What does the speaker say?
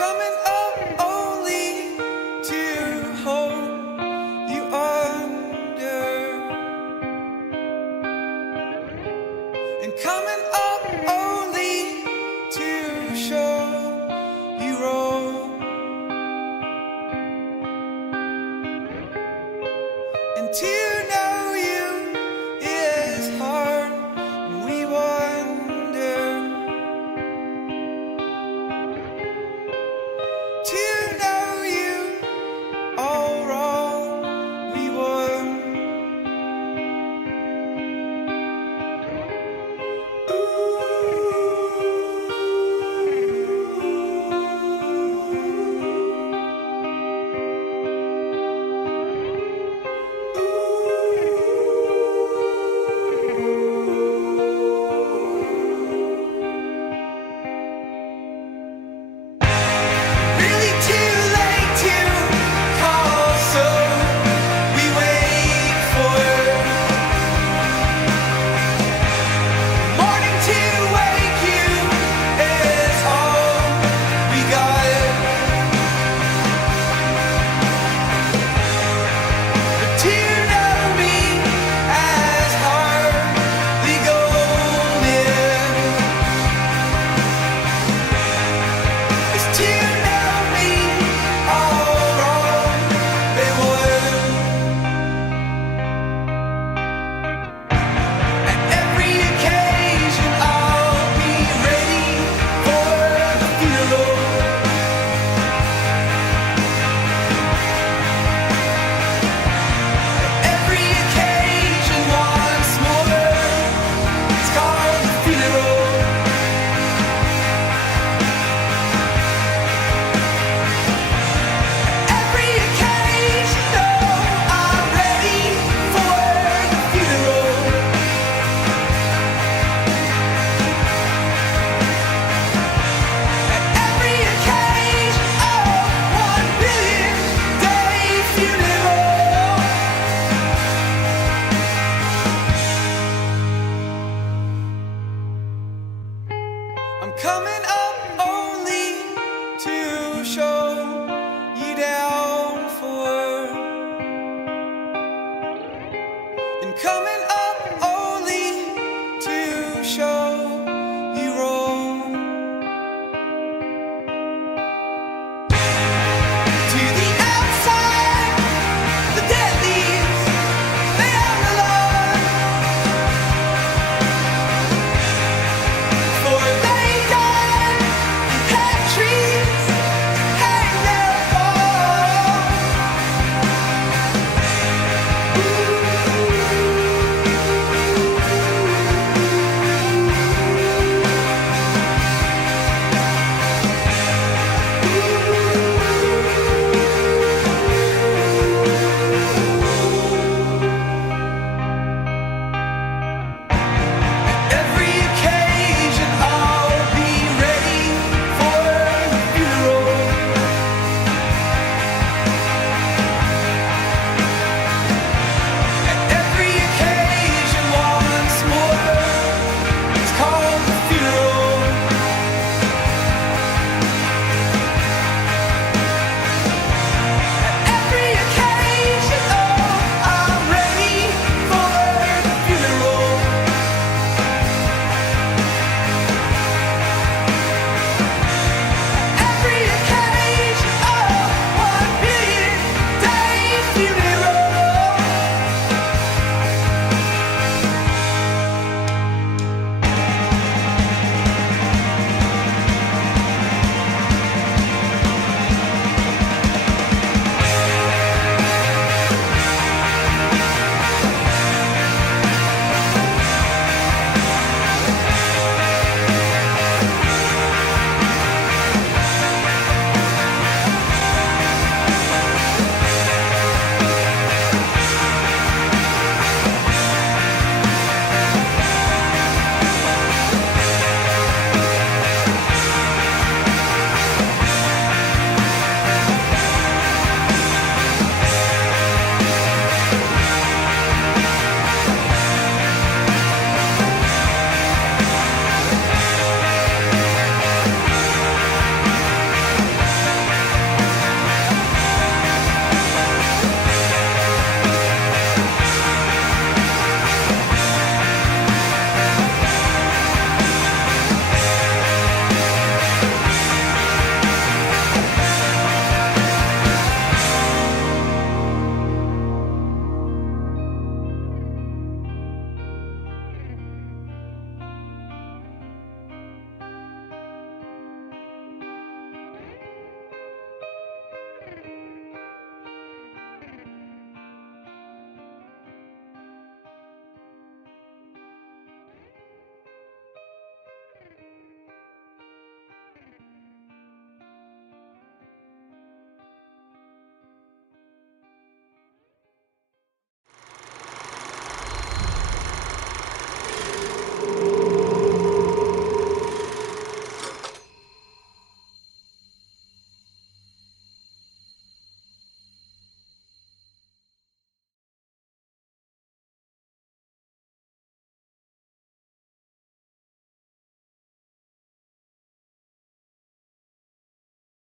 coming up only to hold you under, and coming up only to show you wrong, and to know you is hard, and we wonder. To know you all wrong, we won. Really too late to call, so we wait for morning to wake you is all we got. But to know me as hardly golden is to know me all wrong, they would. At every occasion I'll be ready for the funeral. Every occasion once more, it's called the funeral. Every occasion, though, I'm ready for the funeral. Every occasion, oh, 1 billion day funeral. I'm coming up only to show you down for, and coming up